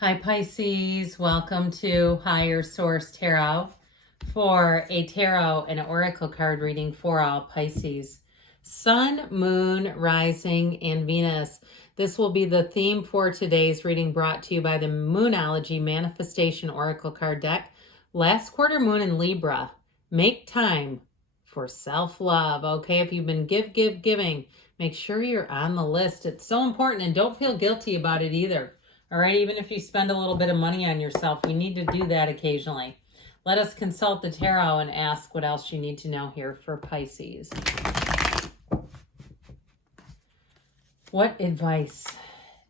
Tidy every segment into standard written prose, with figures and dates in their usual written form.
Hi Pisces, welcome to Higher Source Tarot for a tarot and oracle card reading for all Pisces. Sun, Moon, Rising, and Venus. This will be the theme for today's reading, brought to you by the Moonology Manifestation Oracle card deck. Last quarter moon in Libra. Make time for self-love. Okay, if you've been giving, make sure you're on the list. It's so important, and don't feel guilty about it either. All right, even if you spend a little bit of money on yourself, you need to do that occasionally. Let us consult the tarot and ask what else you need to know here for Pisces. What advice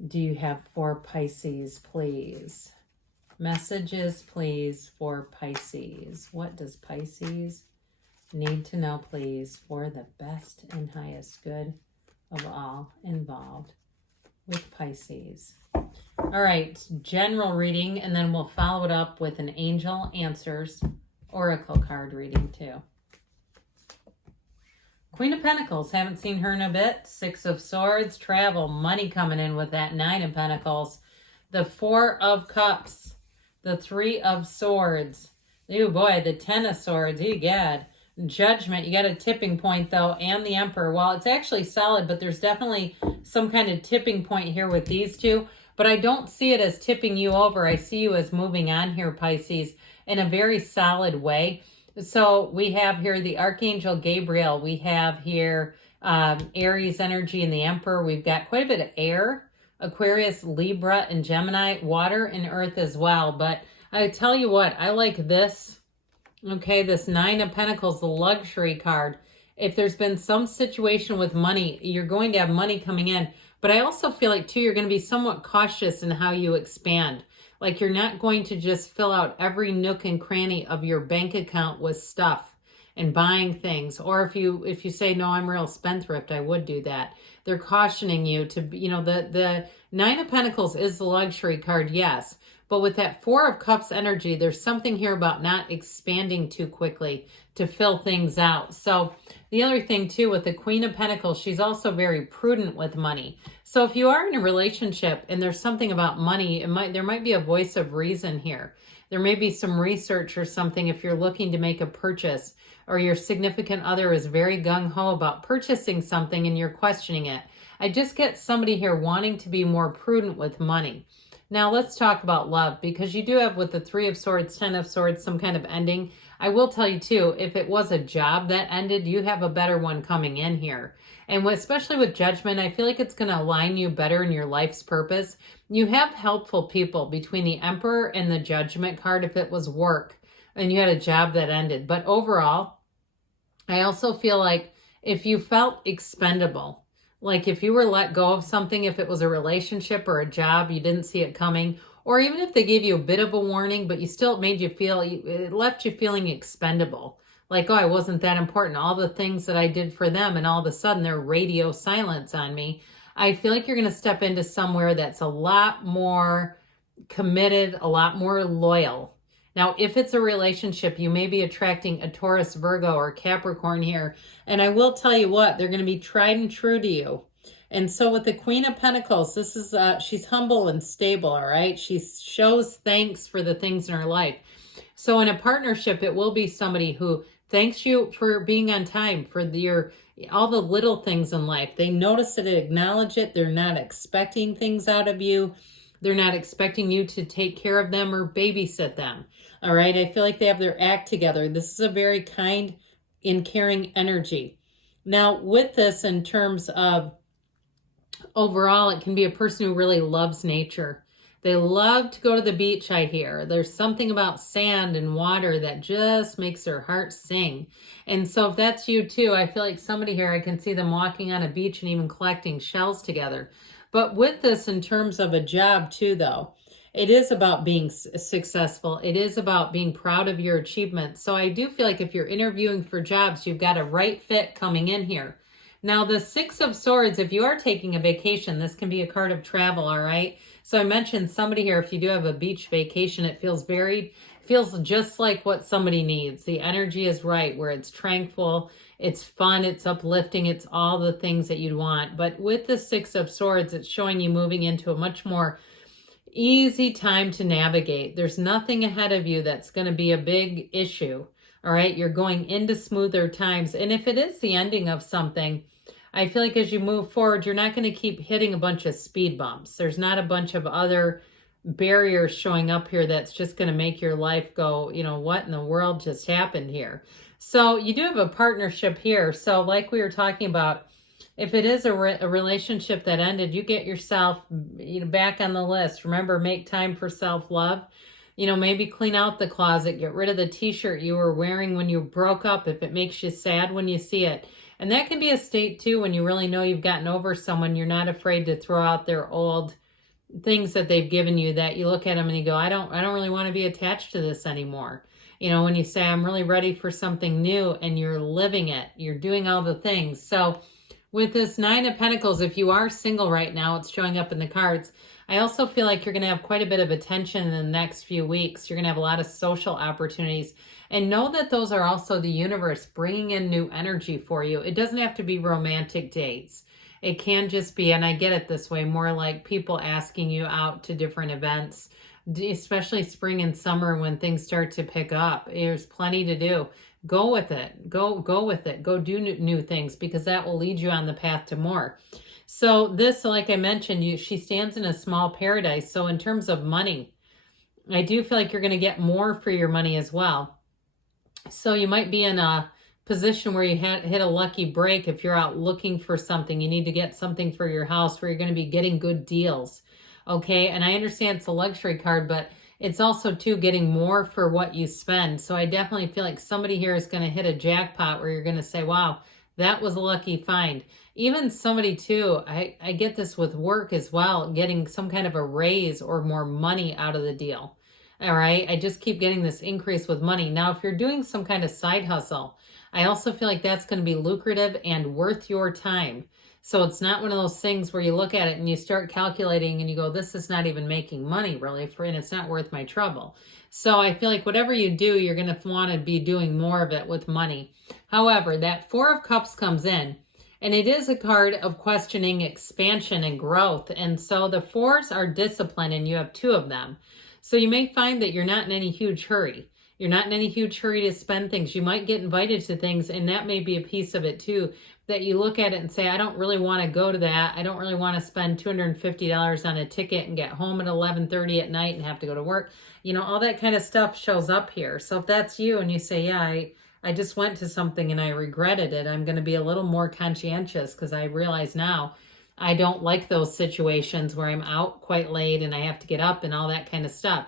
do you have for Pisces, please? Messages, please, for Pisces. What does Pisces need to know, please, for the best and highest good of all involved with Pisces? All right, general reading, and then we'll follow it up with an Angel Answers Oracle card reading too. Queen of Pentacles, haven't seen her in a bit. Six of Swords, travel, money coming in with that Nine of Pentacles. The Four of Cups, the Three of Swords. Oh boy, the Ten of Swords, God. Judgment, you got a tipping point though, and the Emperor. Well, it's actually solid, but there's definitely some kind of tipping point here with these two. But I don't see it as tipping you over. I see you as moving on here, Pisces, in a very solid way. So we have here the Archangel Gabriel. We have here Aries energy and the Emperor. We've got quite a bit of air, Aquarius, Libra, and Gemini, water and earth as well. But I tell you what, I like this. Okay, this Nine of Pentacles, the luxury card. If there's been some situation with money, you're going to have money coming in. But I also feel like, too, you're going to be somewhat cautious in how you expand. Like, you're not going to just fill out every nook and cranny of your bank account with stuff and buying things. Or if you say, no, I'm real spendthrift, I would do that. They're cautioning you to, the Nine of Pentacles is the luxury card, yes. But with that Four of Cups energy, there's something here about not expanding too quickly to fill things out. So the other thing too, with the Queen of Pentacles, she's also very prudent with money. So if you are in a relationship and there's something about money, there might be a voice of reason here. There may be some research or something if you're looking to make a purchase, or your significant other is very gung-ho about purchasing something and you're questioning it. I just get somebody here wanting to be more prudent with money. Now let's talk about love, because you do have with the Three of Swords, Ten of Swords, some kind of ending. I will tell you too, if it was a job that ended, you have a better one coming in here. And especially with Judgment, I feel like it's going to align you better in your life's purpose. You have helpful people between the Emperor and the Judgment card if it was work and you had a job that ended. But overall, I also feel like if you felt expendable, like if you were let go of something, if it was a relationship or a job, you didn't see it coming, or even if they gave you a bit of a warning, but you still made you feel, it left you feeling expendable. Like, oh, I wasn't that important. All the things that I did for them, and all of a sudden they're radio silence on me. I feel like you're going to step into somewhere that's a lot more committed, a lot more loyal. Now, if it's a relationship, you may be attracting a Taurus, Virgo, or Capricorn here. And I will tell you what, they're going to be tried and true to you. And so with the Queen of Pentacles, this is, she's humble and stable, all right? She shows thanks for the things in her life. So in a partnership, it will be somebody who thanks you for being on time, for all the little things in life. They notice it, acknowledge it. They're not expecting things out of you. They're not expecting you to take care of them or babysit them. All right. I feel like they have their act together. This is a very kind and caring energy. Now, with this, in terms of overall, it can be a person who really loves nature. They love to go to the beach, I hear. There's something about sand and water that just makes their heart sing. And so if that's you too, I feel like somebody here, I can see them walking on a beach and even collecting shells together. But with this, in terms of a job too, though, it is about being successful. It is about being proud of your achievements. So I do feel like if you're interviewing for jobs, you've got a right fit coming in here. Now, the Six of Swords, if you are taking a vacation, this can be a card of travel, all right? So I mentioned somebody here, if you do have a beach vacation, it feels just like what somebody needs. The energy is right, where it's tranquil, it's fun, it's uplifting, it's all the things that you'd want. But with the Six of Swords, it's showing you moving into a much more Easy time to navigate. There's nothing ahead of you that's going to be a big issue. All right. You're going into smoother times. And if it is the ending of something, I feel like as you move forward, you're not going to keep hitting a bunch of speed bumps. There's not a bunch of other barriers showing up here that's just going to make your life go, you know, what in the world just happened here? So you do have a partnership here. So like we were talking about, if it is a relationship that ended, you get yourself, you know, back on the list. Remember, make time for self-love. You know, maybe clean out the closet, get rid of the t-shirt you were wearing when you broke up if it makes you sad when you see it. And that can be a state too when you really know you've gotten over someone. You're not afraid to throw out their old things that they've given you, that you look at them and you go, I don't really want to be attached to this anymore. You know, when you say, I'm really ready for something new, and you're living it, you're doing all the things. So with this Nine of Pentacles, if you are single right now, it's showing up in the cards. I also feel like you're going to have quite a bit of attention in the next few weeks. You're going to have a lot of social opportunities. And know that those are also the universe bringing in new energy for you. It doesn't have to be romantic dates. It can just be, and I get it this way, more like people asking you out to different events, especially spring and summer when things start to pick up. There's plenty to do. Go with it. Go with it. Go do new things, because that will lead you on the path to more. So this, like I mentioned, she stands in a small paradise. So in terms of money, I do feel like you're going to get more for your money as well. So you might be in a position where you hit a lucky break. If you're out looking for something, you need to get something for your house where you're going to be getting good deals. Okay. And I understand it's a luxury card, but it's also too getting more for what you spend. So I definitely feel like somebody here is going to hit a jackpot where you're going to say, wow, that was a lucky find. Even somebody too, I get this with work as well, getting some kind of a raise or more money out of the deal. All right. I just keep getting this increase with money. Now, if you're doing some kind of side hustle, I also feel like that's going to be lucrative and worth your time. So it's not one of those things where you look at it and you start calculating and you go, this is not even making money really, and it's not worth my trouble. So I feel like whatever you do, you're going to want to be doing more of it with money. However, that Four of Cups comes in, and it is a card of questioning, expansion, and growth. And so the fours are discipline, and you have two of them. So you may find that you're not in any huge hurry. You're not in any huge hurry to spend things. You might get invited to things, and that may be a piece of it too, that you look at it and say, I don't really want to go to that. I don't really want to spend $250 on a ticket and get home at 11:30 at night and have to go to work. You know, all that kind of stuff shows up here. So if that's you and you say, yeah, I just went to something and I regretted it, I'm going to be a little more conscientious, because I realize now I don't like those situations where I'm out quite late and I have to get up and all that kind of stuff.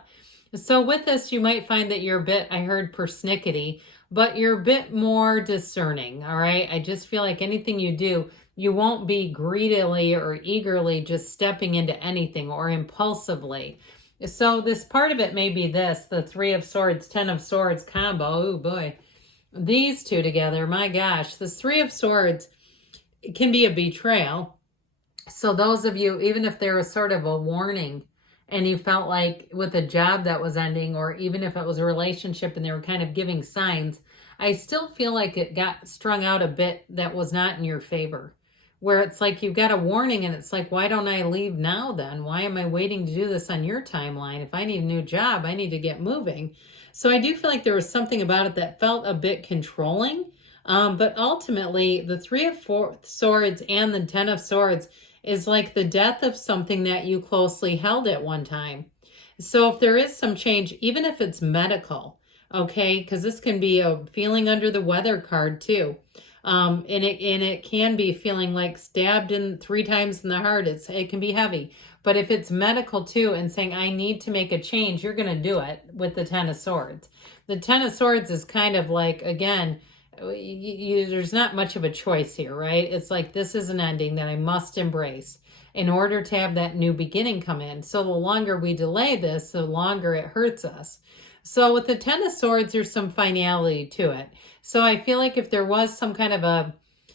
So with this, you might find that you're a bit, I heard persnickety, but you're a bit more discerning, all right? I just feel like anything you do, you won't be greedily or eagerly just stepping into anything or impulsively. So this part of it may be this, the Three of Swords, Ten of Swords combo. Oh boy, these two together, my gosh. This Three of Swords can be a betrayal. So those of you, even if there was sort of a warning, and you felt like with a job that was ending, or even if it was a relationship and they were kind of giving signs, I still feel like it got strung out a bit that was not in your favor, where it's like you've got a warning and it's like, why don't I leave now then? Why am I waiting to do this on your timeline? If I need a new job, I need to get moving. So I do feel like there was something about it that felt a bit controlling. But ultimately, the Three of Swords and the Ten of Swords is like the death of something that you closely held at one time. So if there is some change, even if it's medical, okay, because this can be a feeling under the weather card too. And it can be feeling like stabbed in 3 times in the heart. It can be heavy. But if it's medical too and saying, I need to make a change, you're going to do it with the Ten of Swords. The Ten of Swords is kind of like, again, there's not much of a choice here, right? It's like, this is an ending that I must embrace in order to have that new beginning come in. So the longer we delay this, the longer it hurts us. So with the Ten of Swords, there's some finality to it. So I feel like if there was some kind of a,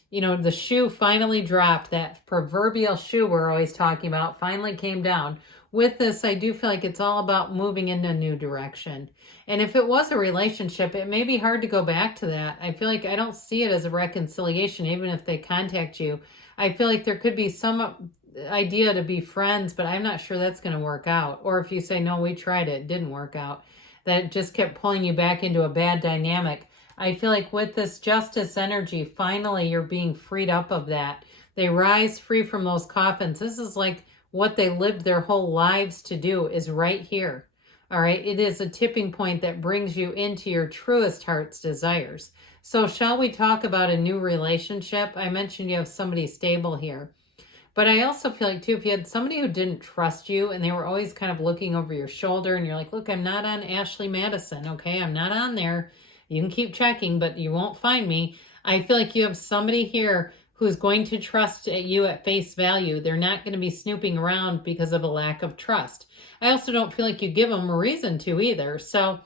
you know, the shoe finally dropped, that proverbial shoe we're always talking about finally came down. With this, I do feel like it's all about moving in a new direction. And if it was a relationship, it may be hard to go back to that. I feel like I don't see it as a reconciliation, even if they contact you. I feel like there could be some idea to be friends, but I'm not sure that's going to work out. Or if you say, no, we tried it, it didn't work out, that just kept pulling you back into a bad dynamic. I feel like with this justice energy, finally you're being freed up of that. They rise free from those coffins. This is like what they lived their whole lives to do is right here. All right. It is a tipping point that brings you into your truest heart's desires. So shall we talk about a new relationship? I mentioned you have somebody stable here. But I also feel like, too, if you had somebody who didn't trust you and they were always kind of looking over your shoulder and you're like, look, I'm not on Ashley Madison, okay? I'm not on there. You can keep checking, but you won't find me. I feel like you have somebody here who's going to trust you at face value. They're not going to be snooping around because of a lack of trust. I also don't feel like you give them a reason to either. So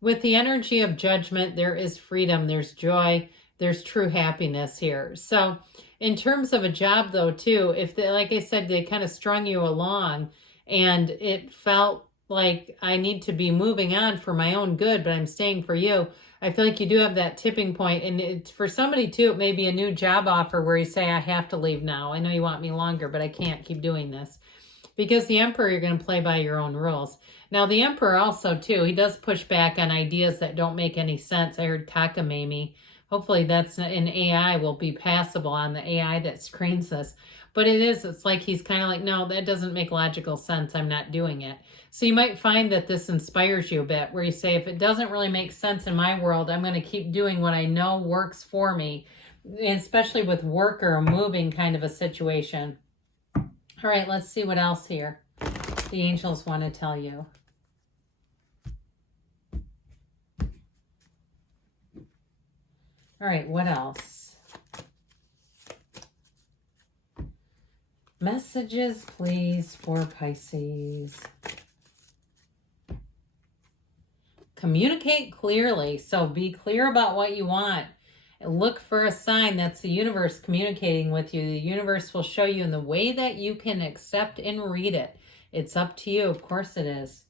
with the energy of judgment, there is freedom, there's joy, there's true happiness here. So in terms of a job, though, too, if they, like I said, they kind of strung you along and it felt like I need to be moving on for my own good, but I'm staying for you. I feel like you do have that tipping point. And for somebody, too, it may be a new job offer where you say, I have to leave now. I know you want me longer, but I can't keep doing this. Because the Emperor, you're going to play by your own rules. Now, the Emperor also, too, he does push back on ideas that don't make any sense. I heard cockamamie. Hopefully that's an AI will be passable on the AI that screens this. But it's like he's kind of like, no, that doesn't make logical sense. I'm not doing it. So you might find that this inspires you a bit where you say, if it doesn't really make sense in my world, I'm going to keep doing what I know works for me, especially with work or a moving kind of a situation. All right, let's see what else here the angels want to tell you. All right, what else? Messages, please, for Pisces. Communicate clearly. So be clear about what you want. Look for a sign. That's the universe communicating with you. The universe will show you in the way that you can accept and read it. It's up to you. Of course it is.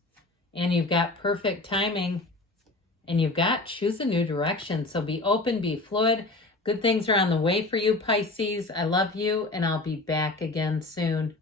And you've got perfect timing. And you've got choose a new direction. So be open, be fluid. Good things are on the way for you, Pisces. I love you, and I'll be back again soon.